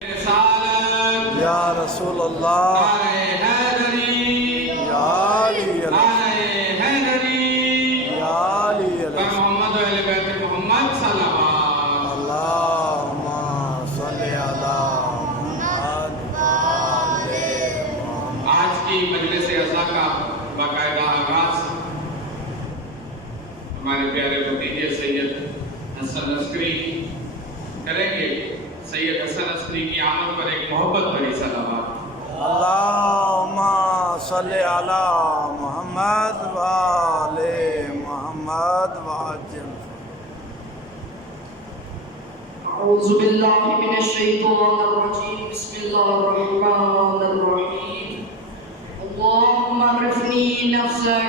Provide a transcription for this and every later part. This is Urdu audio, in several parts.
یا رسول اللہ یا علی یا علی محمد اہل بیت محمد صلوات اللہم صلی علی محمد وعلی محمد۔ آج کی مجلس عزا کا باقاعدہ آغاز ہمارے پیارے بھتیجے سید حسن عسکری کریں گے۔ سید حسن عسکری کی آمد پر ایک محبت بھری صلوات۔ اللہم صلی علی محمد وعلی محمد وعجل۔ اعوذ باللہ من الشیطان الرجیم، بسم اللہ الرحمن الرحیم۔ اللہم عرفنی نفسک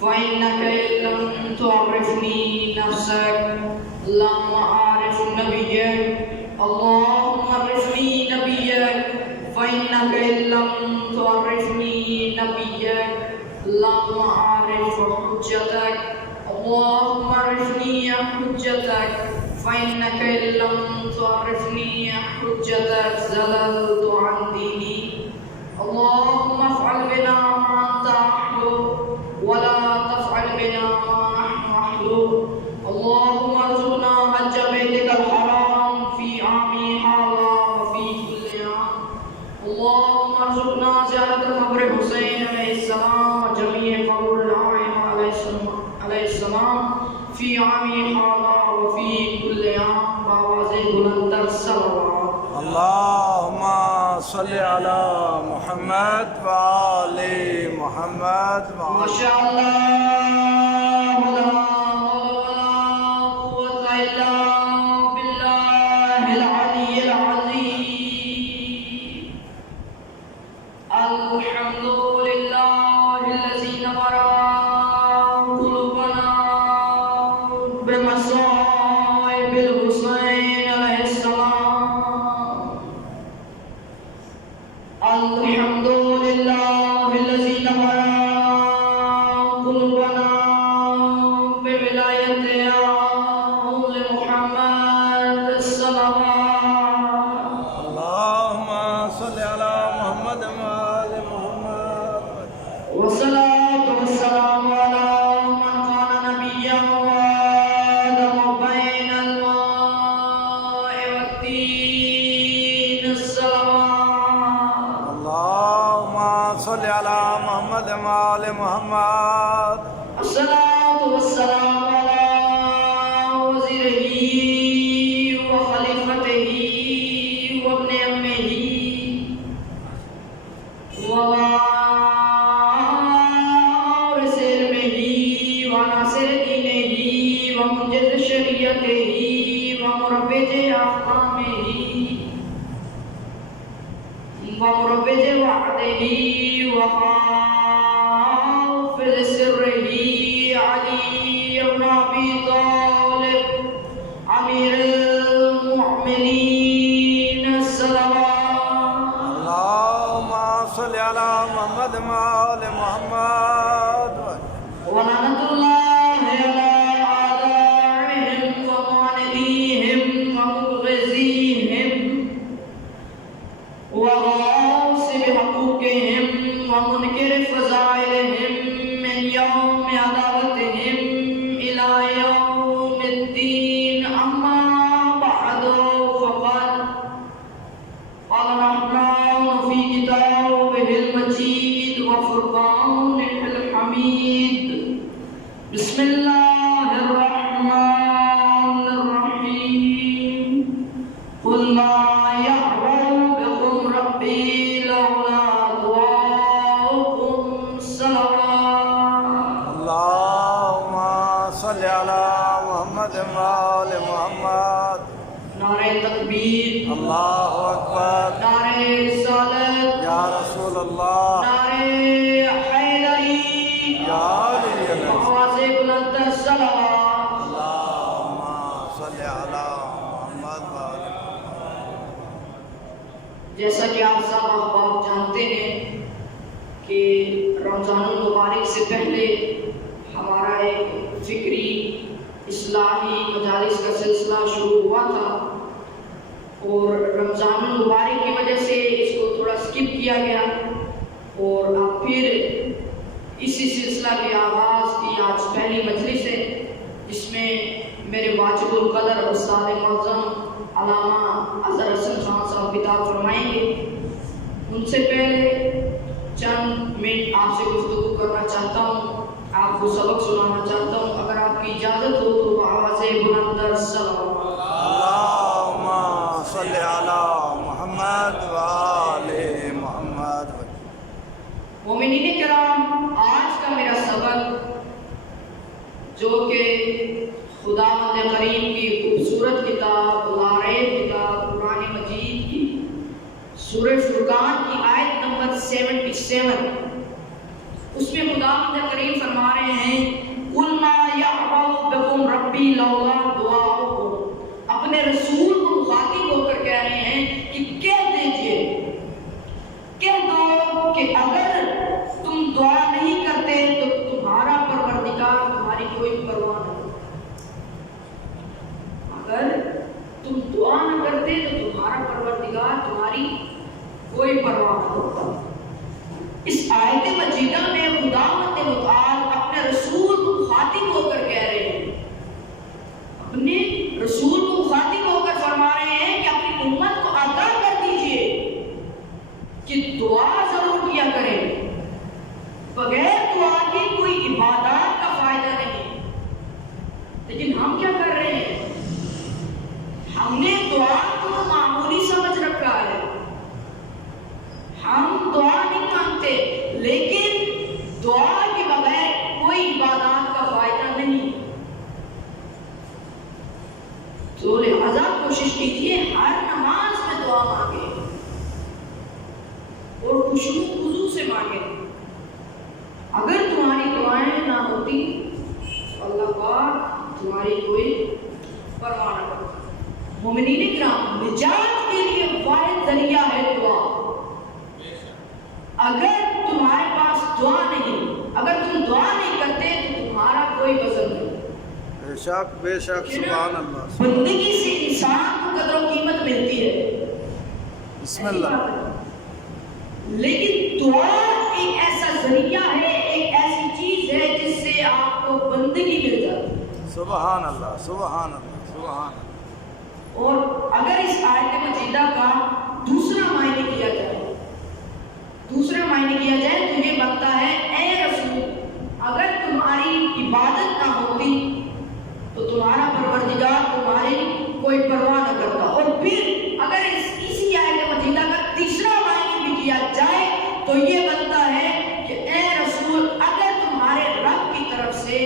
فإنک إن لم تعرفنی نفسک لم أعرف نبیک۔ اللہم عرفنی نبیک فإنک إن لم تعرفنی نبیک لم أعرف حجتک۔ اللہم عرفنی حجتک فإنك إن لم تعرفني حجتك زللت عن ديني۔ اللهم افعل بنا ما أنت أهله ولا تفعل بنا ما نحن أهله۔ اللهم ارزقنا حج بيتك الحرام في عامي هذا وفي كل عام۔ اللهم ارزقنا زيارة قبر حسين عليه السلام وجميع قبور الأئمة عليه السلام في عامي هذا وفي كل عام بآواز بلند الصلوات۔ اللہم صلی علی محمد وعلی محمد ما وعلی شاء الله لا قوة إلا بالله العلي العظيم۔ الحمد لله الذي نور قلوبنا بمصائب الحسين عليه السلام۔ الحمد لله الذي نور قلوبنا بولاية آل محمد الصلوات۔ اللہم صلی علی محمد وعلی محمد۔ والصلاة والسلام على من كان نبيا وآدم بين الماء والتين الصلوات۔ اللہم صلی علی محمد وعلی محمد۔ الصلاة والسلام على وزيره وخليفته وابن أمه ووارث علمه وناصر دينه ومنجز شريعته ومروج أحكامه ومروج وعده وحافظ سره علي بن أبي طالب أمير المؤمنين الصلوات۔ اللہم صلی علی محمد وعلی محمد۔ ولعنة الله على أعدائهم ومعانديهم ومبغضيهم وغاصب حقوقهم ومنكر فضائلهم من يوم عداوتهم إلى يوم الدين۔ أما بعد فقد قال الرحمن في كتابه المجيد وفرقانه الحميد، بسم الله الرحمن الرحيم، قل ما يعبأ بكم ربي لولا دعاؤكم صلوات۔ اللہم صلی علی محمد وعلی محمد۔ نعرہ تکبیر، اللہ اکبر، نعرہ رسالت، یا رسول اللہ نعرہ حیدری، یا علی آواز بلند الصلوات۔ اللہم صلی علی محمد وعلی محمد۔ جیسا کہ آپ سب احباب جانتے ہیں کہ رمضان المبارک سے پہلے ہمارا ایک فکری اصلاحی مجالس کا سلسلہ شروع ہوا تھا، اور رمضان المبارک کی وجہ سے اس کو تھوڑا سکپ کیا گیا، اور اب پھر اسی سلسلہ کی آغاز کی آج پہلی مجلس ہے، جس میں میرے واجب القدر استاد معظم علامہ اظہر حسن خان صاحب خطاب فرمائیں گے۔ ان سے پہلے چند منٹ آپ سے گفتگو کرنا چاہتا ہوں، آپ کو سبق سنانا چاہتا ہوں، اگر آپ کی اجازت ہو تو آواز بلند در سلام۔ اللہم صلی علی محمد و آل محمد۔ مومنین کرام، آج کا میرا سبق جو کہ خداوند کریم کی خوبصورت کتاب لاریب کتاب قرآن مجید کی سورہ فرقان کی آیت نمبر 77، اس میں خداوند کریم فرما رہے ہیں قُلْ مَا يَعْبَأُ بِكُمْ رَبِّي لَوْلَا دُعَاؤُكُمْ، اپنے رسول کو مخاطب ہو کر کہہ رہے ہیں کہ کہہ دیجئے، کہہ دو کہ اگر تم دعا نہیں کرتے تو تمہارا پروردگار تمہاری کوئی پرواہ نہ کرتا۔ اگر تم دعا نہ کرتے تو تمہارا پروردگار تمہاری کوئی پرواہ نہ کرتا۔ اس آیت مجیدہ میں خداوند متعال اپنے رسول کو مخاطب ہو کر کہہ رہے ہیں، اپنے رسول کو مخاطب ہو کر فرما رہے ہیں کہ اپنی امت کو آگاہ کر دیجئے کہ دعا ضرور کیا کریں، بغیر دعا کی کوئی عبادات کا فائدہ نہیں۔ لیکن ہم کیا کر رہے ہیں؟ ہم نے دعا کو معمولی سمجھ رکھا ہے، ہم دعا نہیں مانگتے، لیکن دعا کے بغیر کوئی عبادات کا فائدہ نہیں۔ تو لہذا کوشش کیجیے ہر نماز میں دعا مانگے اور خشوع خضوع سے مانگے۔ اگر تمہاری دعائیں نہ ہوتی اللہ پاک تمہاری کوئی پرواہ نہ کرتا۔ مومنین کرام، نجات کے لیے واحد ذریعہ ہے دعا۔ اگر تمہارے پاس دعا نہیں، اگر تم دعا نہیں کرتے تو تمہارا کوئی وزن نہیں۔ بے شک بے شک، سبحان اللہ۔ بندگی سے انسان کو قدر و قیمت ملتی ہے، بسم اللہ۔ لیکن دعا ایک ایسا ذریعہ ہے، ایک ایسی چیز ہے جس سے آپ کو بندگی مل جاتی ہے۔ سبحان اللہ سبحان اللہ سبحان اللہ۔ اور اگر اس آیت مجیدہ کا دوسرا معنی کیا جائے تو یہ بنتا ہے اے رسول، اگر تمہاری عبادت نہ ہوتی تو تمہارا پروردگار تمہاری کوئی پرواہ نہ کرتا۔ اور پھر اگر اسی آیت مجیدہ کا تیسرا معنی بھی کیا جائے تو یہ بنتا ہے کہ اے رسول، اگر تمہارے رب کی طرف سے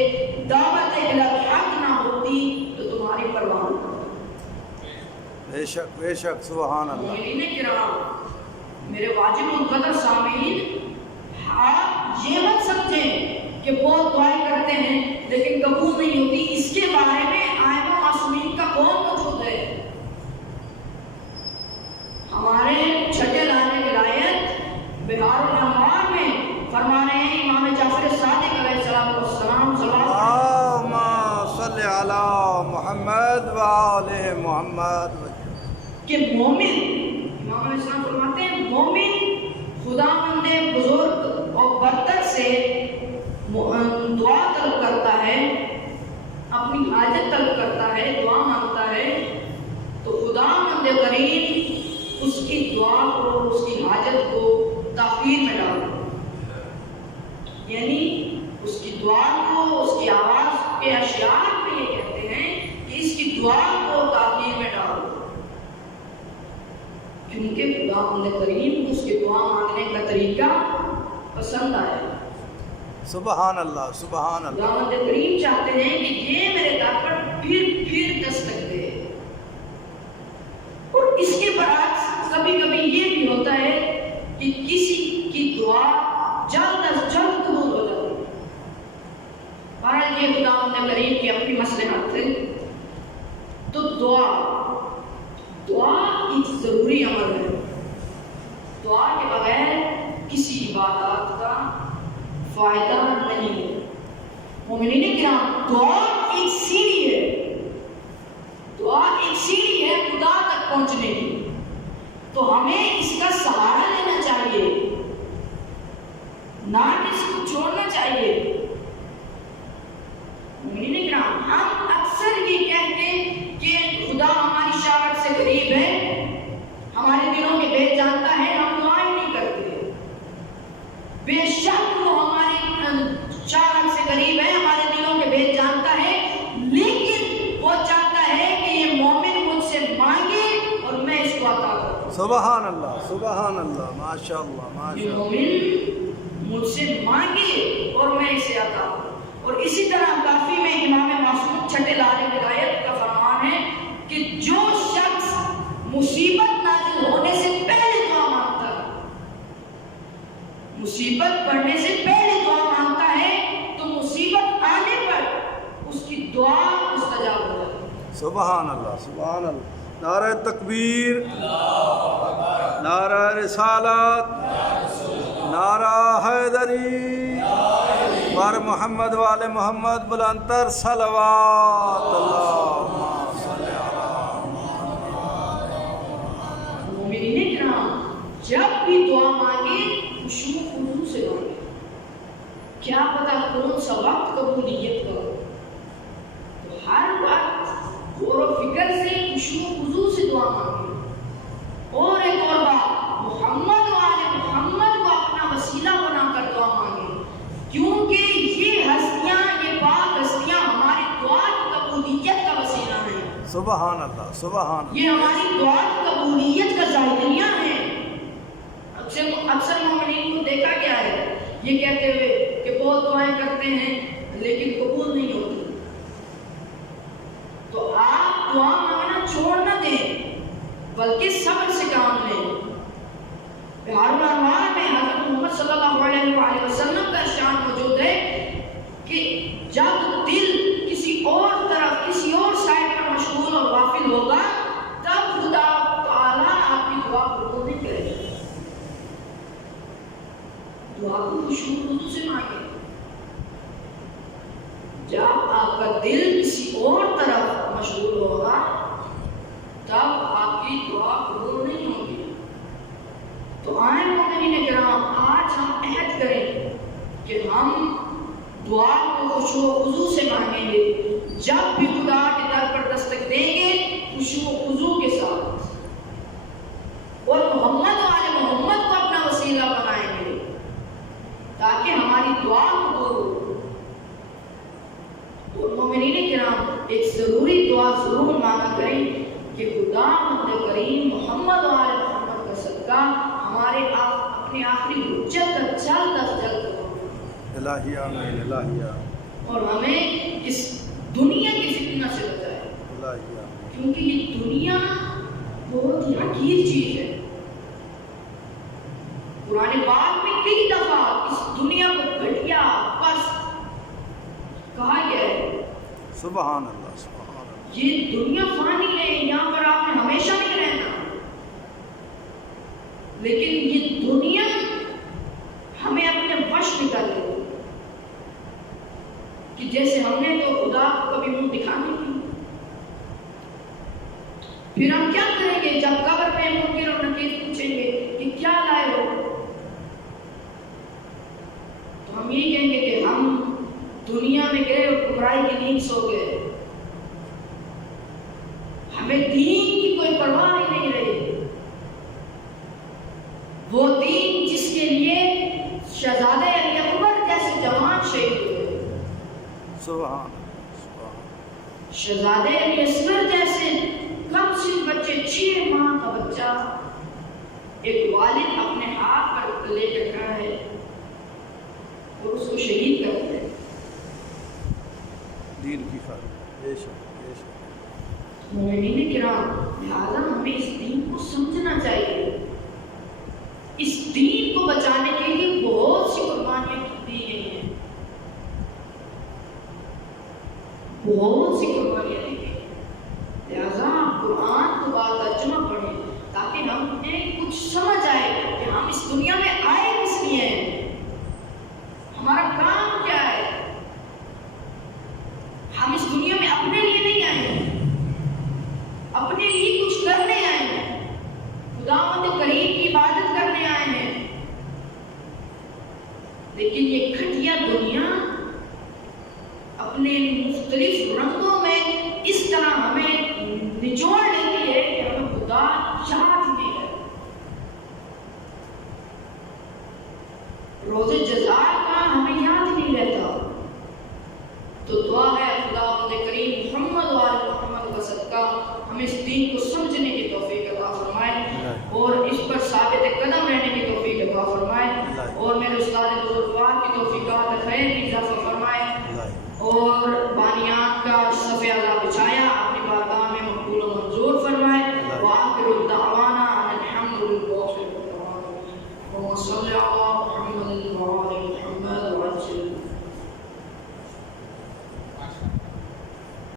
دعوت الی الحق نہ ہوتی تو تمہاری پرواہ نہ کرتا۔ بے شک بے شک، سبحان اللہ۔ مومنین کرام، میرے واجب القدر سامعین، آپ یہ مت سمجھیں کہ بہت دعائیں کرتے ہیں لیکن قبول نہیں ہوتی۔ اس کے بارے میں ائمہ معصومین کا قول موجود ہے۔ ہمارے چھٹے لانے ولایت بہار الانوار میں فرما رہے ہیں امام جعفر صادق علیہ السلام اللہم صلی علی محمد و آل محمد، کہ مومن، امام علیہ السلام فرماتے ہیں مومن خداوند بزرگ اور برتر سے دعا طلب کرتا ہے، اپنی حاجت طلب کرتا ہے، دعا مانگتا ہے تو خداوند کریم اس کی دعا کو، اس کی حاجت کو تاخیر میں ڈال دیتا ہے۔ یعنی اس کی دعا کو، اس کی آواز کے اشعار میں یہ کہتے ہیں کہ اس کی دعا کو تاخیر میں ڈال دو، کیونکہ خداوند کریم کو اس کی دعا مانگنے کا طریقہ پسند آیا۔ سبحان اللہ سبحان اللہ۔ خداوند کریم چاہتے ہیں کہ یہ میرے در پر پھر دستک دے۔ اور اس کے برعکس کبھی کبھی یہ بھی ہوتا ہے کہ کسی کی دعا جلد از جلد قبول ہو جاتی ہے۔ بہرحال یہ خداوند کریم کی اپنی مصلحت ہے۔ تو دعا ایک ضروری عمل ہے۔ دعا کے بغیر کسی عبادات کا فائدہ نہیں ہے۔ مومنین کرام، دعا ایک سیڑھی ہے، دعا ایک سیڑھی ہے خدا تک پہنچنے کی۔ تو ہمیں اس کا سہارا لینا چاہیے، نہ کہ اس کو چھوڑنا چاہیے۔ مومنین کرام، ہم اکثر یہ کہتے کہ خدا ہماری شارت سے قریب ہے، ہمارے دلوں کے بھید جانتا ہے، ہم دعائیں نہیں کرتے۔ بے شک وہ ہماری شارت سے قریب ہے، ہمارے دلوں کے بھید جانتا ہے، لیکن وہ چاہتا ہے کہ یہ مومن مجھ سے مانگے اور میں اس کو عطا کروں۔ سبحان اللہ، سبحان اللہ، ماشاء اللہ، یہ ماشاء اللہ۔ مومن مجھ سے مانگے اور میں اسے عطا کروں۔ اور اسی طرح کافی میں امام معصوم چھٹے لال ہدایت کا فرمان ہے کہ جو شخص مصیبت نازل ہونے سے پہلے دعا مانگتا ہے، مصیبت پڑھنے سے پہلے دعا مانگتا ہے، تو مصیبت آنے پر اس کی دعا مستجاب ہو جاتی ہے۔ سبحان اللہ، سبحان اللہ۔ نعرہ تکبیر، نعرہ رسالت، نعرہ حیدری، بر محمد والے محمد بلندر صلوات اللہ صلی مومنین کرام، جب بھی دعا مانگے خشوع و خضوع سے مانگے، کیا پتہ کون سا وقت قبولیت کا ہو، تو ہر وقت غور و فکر سے خشوع و خضوع سے دعا مانگے۔ اور ایک اور بات، محمد و آل محمد کو اپنا وسیلہ بنا کر دعا مانگے، کیونکہ یہ ہستیاں، یہ پاک ہستیاں ہماری دعا کی قبولیت کا وسیلہ ہیں۔ سبحان اللہ، سبحان اللہ۔ یہ ہماری دعا کی قبولیت کا ذائقہ ہیں۔ اکثر مومنین کو دیکھا گیا ہے یہ کہتے ہوئے کہ بہت دعائیں کرتے ہیں لیکن قبول نہیں ہوتی۔ تو آپ دعا مانگنا چھوڑ نہ دیں، بلکہ صبر سے کام لیں۔ بہار الانوار میں حضرت محمد صلی اللہ علیہ وآلہ وسلم کا ارشاد موجود ہے کہ جب دل کسی اور طرف، کسی اور سائڈ پر مشغول اور غافل ہوگا، تب خدا تعالیٰ آپ کی دعا قبول نہیں کرے گا۔ دعا کو خشوع و خضوع سے مانگے۔ جب آپ کا دل کسی اور طرف مشغول ہوگا، تب آپ کی دعا قبول نہیں ہوگی۔ تو آئیں مومنین کرام، آج ہم عہد کریں کہ ہم دعا کو خشوع و خضوع سے مانگیں گے۔ جب بھی خدا کے در پر دستک دیں گے، خشوع و خضوع کے ساتھ، اور محمد و آل محمد کو اپنا وسیلہ بنائیں گے تاکہ ہماری دعا قبول ہو۔ تو مومنین کرام، ایک ضروری دعا ضرور مانگا کریں کہ خدا مند کریم محمد و آل محمد کا صدقہ ہمارے اپنے آخری حجت کا جلد از جلد کرو، الہی آمین، الہی آمین، اور ہمیں اس دنیا کی فتنہ سے بچائے، الہی آمین۔ کیونکہ یہ دنیا بہت ہی حقیر چیز ہے۔ قرآن پاک میں کئی دفعہ اس دنیا کو گھٹیا، پست کہا گیا ہے۔ سبحان اللہ، سبحان اللہ۔ یہ دنیا فانی ہے، یہاں پر آپ نے ہمیشہ نہیں رہنا، لیکن یہ دنیا ہمیں اپنے وش میں کر لے کہ جیسے ہم نے تو خدا کو کبھی منہ دکھانے کی، پھر ہم کیا کریں گے جب قبر میں منکر اور نکیر پوچھیں گے کہ کیا لائے ہو، تو ہم یہ کہیں گے کہ ہم دنیا میں گئے اور گمراہی کی نیند سو گئے، ہمیں دین کی کوئی پرواہ ہی نہیں رہی۔ وہ دین جس کے لیے شہزادہ علی اکبر جیسے جوان شہید ہوئے، سبحان اللہ، شہزادہ علی اصغر جیسے کم سن بچے، 6 ماہ کا بچہ، ایک والد اپنے ہاتھ پر لے کے کھڑا ہے اور اس کو شہید کرتے ہیں دین کی خاطر۔ بے شک، بے شک۔ مومنین کرام، لہٰذا ہمیں اس دین کو سمجھنا چاہیے۔ اس دین کو بچانے کے لیے بہت سی قربانیاں دی گئی ہیں، بہت سی قربانیاں دی گئی ہیں۔ لہٰذا آپ قرآن کو ترجمہ پڑھیں تاکہ ہمیں کچھ سمجھ آئے کہ ہم اس دنیا میں آئے کس لیے ہیں، ہمارا کام کیا ہے۔ ہم اس دنیا میں اپنے لیے نہیں آئے ہیں، اپنے لیے کچھ کرنے آئے ہیں۔ خدا لیکن یہ گھٹیا دنیا اپنے مختلف رنگوں میں اس طرح ہمیں نچوڑ لیتی ہے کہ ہمیں خدا یاد نہیں رہتا. روز جزا کا ہمیں یاد نہیں رہتا. تو دعا ہے خدا کریم محمد و آل محمد کا صدقہ ہمیں اس دین کو سمجھنے کی توفیق عطا فرمائے اور اس پر ثابت قدم رہنے کی توفیق عطا فرمائے. اور میرے